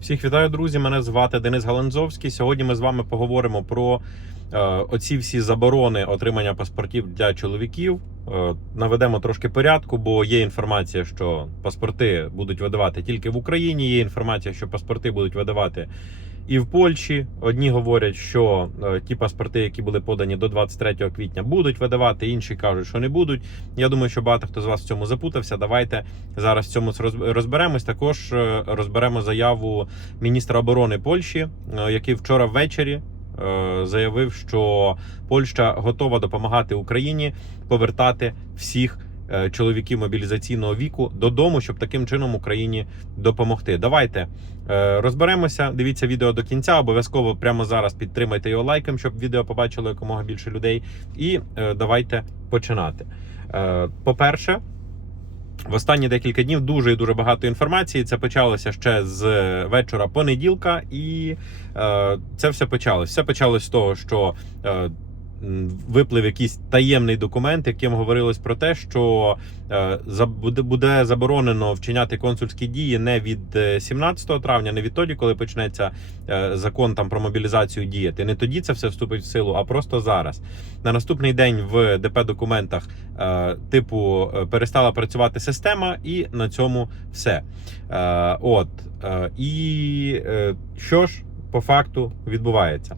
Всіх вітаю, друзі! Мене звати Денис Галанзовський. Сьогодні ми з вами поговоримо про е, оці всі заборони отримання паспортів для чоловіків. Е, наведемо трошки порядку, бо є інформація, що паспорти будуть видавати тільки в Україні. Є інформація, що паспорти будуть видавати і в Польщі. Одні говорять, що е, ті паспорти, які були подані до 23 квітня, будуть видавати, інші кажуть, що не будуть. Я думаю, що багато хто з вас в цьому запутався. Давайте зараз в цьому роз- розберемось. Також е, розберемо заяву міністра оборони Польщі, е, який вчора ввечері. Заявив, що Польща готова допомагати Україні повертати всіх чоловіків мобілізаційного віку додому, щоб таким чином Україні допомогти. Давайте е, розберемося. Дивіться відео до кінця. Обов'язково прямо зараз підтримайте його лайком, щоб відео побачило якомога більше людей. І е, давайте починати. Е, По-перше, в останні декілька днів дуже і дуже багато інформації. Це почалося ще з вечора понеділка, і е, це все почалось. Все почалось з того, що е, виплив якийсь таємний документ, яким говорилось про те, що е, буде, заборонено вчиняти консульські дії не від е, 17 травня, не відтоді, коли почнеться е, закон там про мобілізацію діяти. Не тоді це все вступить в силу, а просто зараз. На наступний день в ДП документах е, типу е, перестала працювати система, і на цьому все. Е, От е, і е, що ж по факту відбувається?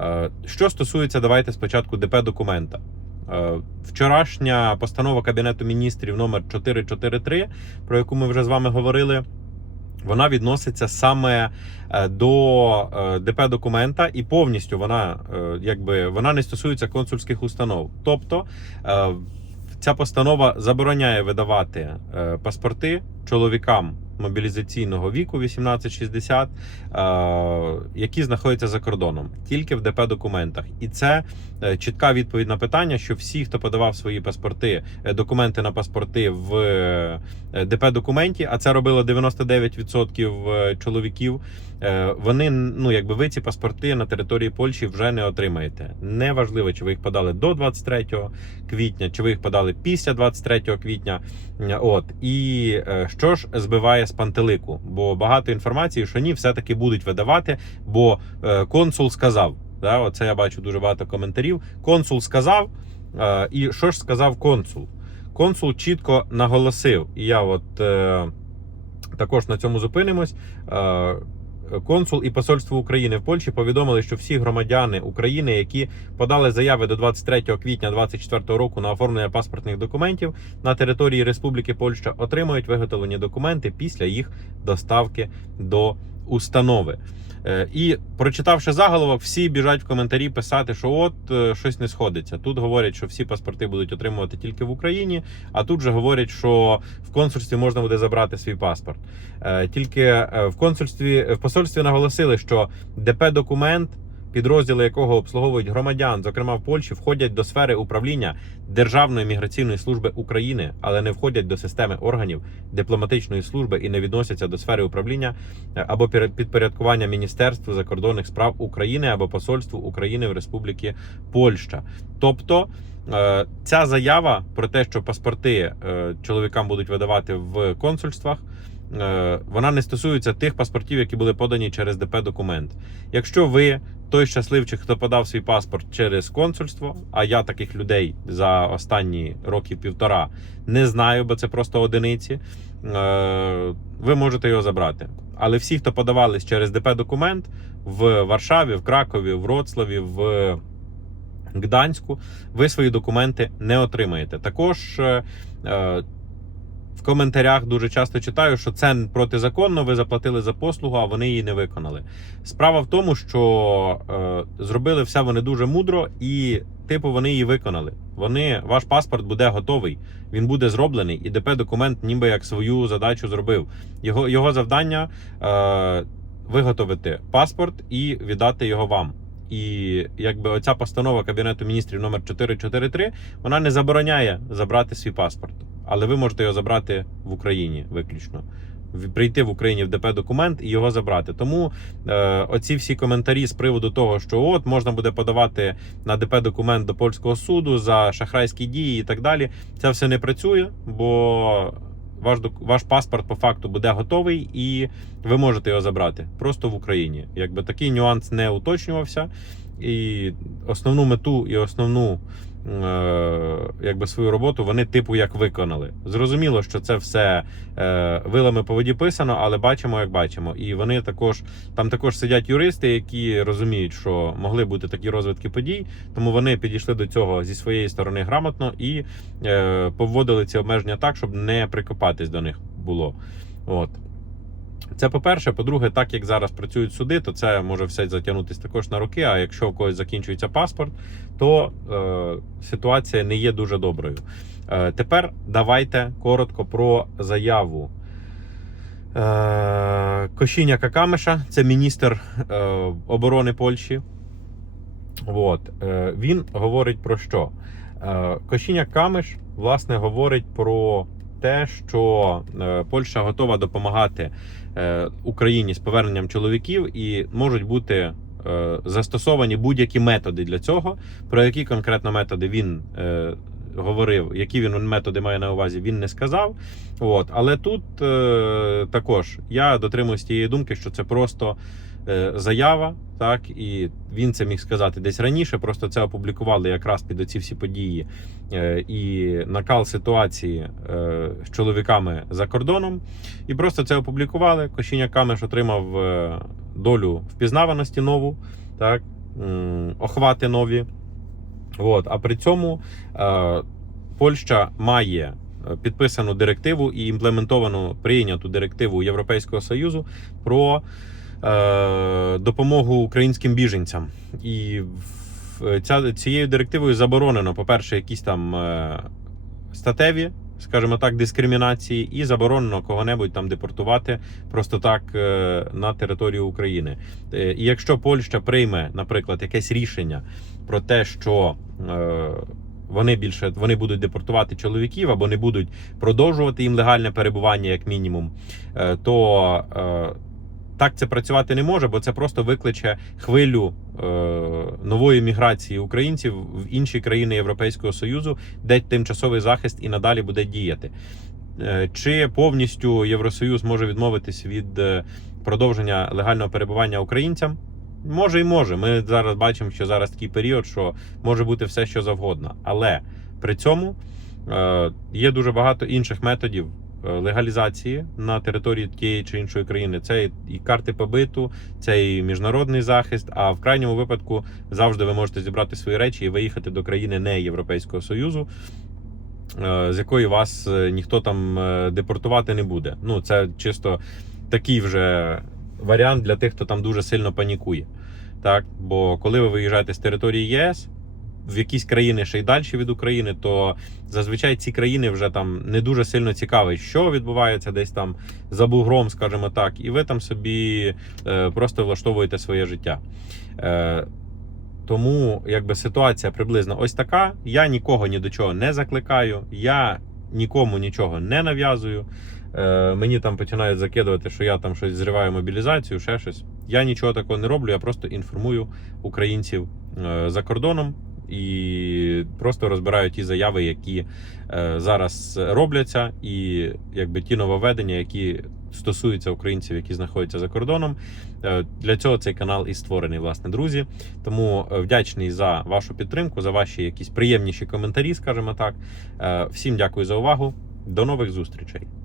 Е, Що стосується, давайте спочатку ДП документа. Е, Вчорашня постанова Кабінету міністрів номер 443, про яку ми вже з вами говорили. Вона відноситься саме е, до ДП документа, і повністю вона якби вона не стосується консульських установ. Тобто ця постанова забороняє видавати паспорти чоловікам мобілізаційного віку 18-60, е, які знаходяться за кордоном, тільки в ДП документах. І це е, чітка відповідь на питання, що всі, хто подавав свої паспорти, е, документи на паспорти в ДП документі, а це робило 99% е, чоловіків. Вони ну якби ви ці паспорти на території Польщі вже не отримаєте. Неважливо, чи ви їх подали до 23 квітня, чи ви їх подали після 23 квітня. От і що ж збиває з пантелику? Бо багато інформації, що ні, все таки будуть видавати, бо е, консул сказав. Да, оце я бачу дуже багато коментарів. Консул сказав, е, і що ж сказав консул? Консул чітко наголосив, і я от е, також на цьому зупинимось. Консул і посольство України в Польщі повідомили, що всі громадяни України, які подали заяви до 23 квітня 2024 року на оформлення паспортних документів на території Республіки Польща, отримають виготовлені документи після їх доставки до установи. Е, І прочитавши заголовок, всі біжать в коментарі писати, що от е, щось не сходиться. Тут говорять, що всі паспорти будуть отримувати тільки в Україні, а тут же говорять, що в консульстві можна буде забрати свій паспорт. Е, Тільки в консульстві в посольстві наголосили, що ДП документ. Підрозділи якого обслуговують громадян, зокрема в Польщі, входять до сфери управління Державної міграційної служби України, але не входять до системи органів дипломатичної служби і не відносяться до сфери управління е, або підпорядкування Міністерству закордонних справ України або Посольству України в Республіки Польща. Тобто е, ця заява про те, що паспорти е, чоловікам будуть видавати в консульствах. Е, Вона не стосується тих паспортів, які були подані через ДП документ. Якщо ви той щасливчик, хто подав свій паспорт через консульство, а я таких людей за останні років півтора не знаю, бо це просто одиниці. е, Ви можете його забрати. Але всі, хто подавались через ДП документ в Варшаві, в Кракові, в Вроцлаві, в Гданську, ви свої документи не отримаєте. Також е, в коментарях дуже часто читаю, що це протизаконно, ви заплатили за послугу, а вони її не виконали. Справа в тому, що е, зробили все вони дуже мудро, і типу вони її виконали. Вони, ваш паспорт буде готовий, він буде зроблений, і ДП документ ніби як свою задачу зробив. Його, його завдання е, виготовити паспорт і віддати його вам. І якби оця постанова Кабінету міністрів номер 443, вона не забороняє забрати свій паспорт, але ви можете його забрати в Україні виключно. Прийти в Україні в ДП документ і його забрати. Тому е, оці всі коментарі з приводу того, що от можна буде подавати на ДП документ до польського суду за шахрайські дії і так далі. Це все не працює, бо ваш ваш паспорт по факту буде готовий, і ви можете його забрати просто в Україні. Якби такий нюанс не уточнювався, і основну мету і основну. Е, Якби свою роботу вони типу як виконали. Зрозуміло, що це все е, вилами по воді писано, але бачимо, як бачимо. І вони також там також сидять юристи, які розуміють, що могли бути такі розвитки подій, тому вони підійшли до цього зі своєї сторони грамотно і е, поводили ці обмеження так, щоб не прикопатись до них було. От. Це по-перше. По-друге, так як зараз працюють суди, то це може все затягнутися також на роки. А якщо у когось закінчується паспорт, то е, ситуація не є дуже доброю. Е, тепер давайте коротко про заяву. Е, Кошіня Какамеша, це міністр е, оборони Польщі. От. Е, він говорить про що? Е, Кошіня Камеш, власне, говорить про те, що е, Польща готова допомагати е, Україні з поверненням чоловіків, і можуть бути е, застосовані будь-які методи для цього. Про які конкретно методи він е, говорив, які він методи має на увазі, він не сказав. От. Але тут е, також я дотримуюсь тієї думки, що це просто заява, так і він це міг сказати десь раніше. Просто це опублікували якраз під оці всі події е, і накал ситуації е, з чоловіками за кордоном. І просто це опублікували. Кошіня Камеш отримав е, долю впізнаваності нову, так, охвати нові. От. А при цьому е, Польща має е, підписану директиву і імплементовану прийняту директиву Європейського Союзу про е, допомогу українським біженцям. І ця, цією директивою заборонено, по-перше, якісь там е, статеві, скажімо так, дискримінації, і заборонено кого-небудь там депортувати просто так е, на територію України. Е, І якщо Польща прийме, наприклад, якесь рішення про те, що е, вони більше вони будуть депортувати чоловіків або не будуть продовжувати їм легальне перебування, як мінімум, е, то е, так це працювати не може, бо це просто викличе хвилю е, нової міграції українців в інші країни Європейського Союзу, де тимчасовий захист і надалі буде діяти. Е, Чи повністю Євросоюз може відмовитись від е, продовження легального перебування українцям? Може і може. Ми зараз бачимо, що зараз такий період, що може бути все, що завгодно. Але при цьому е, є дуже багато інших методів легалізації на території тієї чи іншої країни. Це і- карти побиту, це і міжнародний захист. А в крайньому випадку завжди ви можете зібрати свої речі і виїхати до країни не Європейського Союзу. е, З якої вас е, ніхто там е, депортувати не буде. Ну, це чисто такий вже варіант для тих, хто там дуже сильно панікує. Так, бо коли ви виїжджаєте з території ЄС в якісь країни ще й далі від України, то зазвичай ці країни вже там не дуже сильно цікавить, що відбувається десь там за бугром, скажімо так, і ви там собі е, просто влаштовуєте своє життя. Е, тому якби ситуація приблизно ось така. Я нікого ні до чого не закликаю, я нікому нічого не нав'язую. Е, мені там починають закидувати, що я там щось зриваю мобілізацію, ще щось. Я нічого такого не роблю, я просто інформую українців е, за кордоном і просто розбираю ті заяви, які е, зараз робляться, і якби ті нововведення, які стосуються українців, які знаходяться за кордоном. Е, Для цього цей канал і створений, власне, друзі. Тому е, вдячний за вашу підтримку, за ваші якісь приємніші коментарі, скажімо так. Всім дякую за увагу. До нових зустрічей.